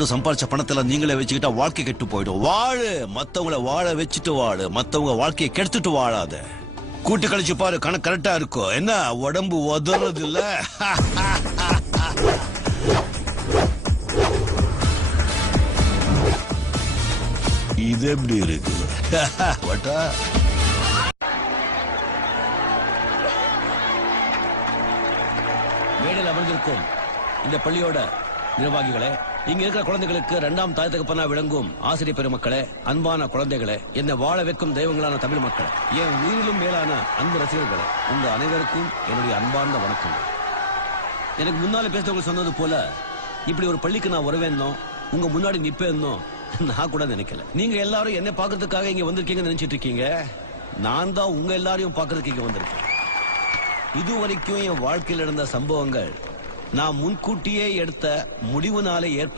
சம்பாதிச்ச பணத்துல நீங்களே வச்சுக்கிட்டா வாழ்க்கை கெட்டு போயிடும். வாழு, மத்தவங்கள வாழ வச்சுட்டு வாழு, மத்தவங்க வாழ்க்கையை கெடுத்துட்டு வாழாத. கூட்டி கழிச்சு பாரு, கணக்கு கரெக்டா இருக்கும். என்ன உடம்பு உதறது இல்ல? இது எப்படி இருக்கு? மேடையில் அமர்ந்திருக்கும் இந்த பள்ளியோட நிர்வாகிகளே, இங்க இருக்கிற குழந்தைகளுக்கு இரண்டாம் தாய் தகப்பனா விளங்கும் ஆசிரியர் பெருமக்களே, அன்பான குழந்தைகளே, என்னை வாழ வைக்கும் தெய்வங்களான தமிழ் மக்களே, என் உயிரிலும் மேலான அன்பு ரசிகர்களே, உங்க அனைவருக்கும் என்னுடைய அன்பார்ந்த வணக்கங்கள். எனக்கு முன்னால பேசுறவங்க சொன்னது போல இப்படி ஒரு பள்ளிக்கு நான் வருவேன்னோ உங்க முன்னாடி நிப்பேன்னோ நான் கூட நினைக்கல. நீங்க எல்லாரும் என்ன பாக்குறதுக்காக இங்க வந்திருக்கீங்கன்னு நினைச்சிட்டு இருக்கீங்க. நான் தான் உங்க எல்லாரையும் பாக்குறதுக்கு இங்க வந்திருக்கேன். இதுவரைக்கும் என் வாழ்க்கையில் நடந்த சம்பவங்கள் நான் முன்கூட்டியே எடுத்த முடிவுனாலே ஏற்பட்ட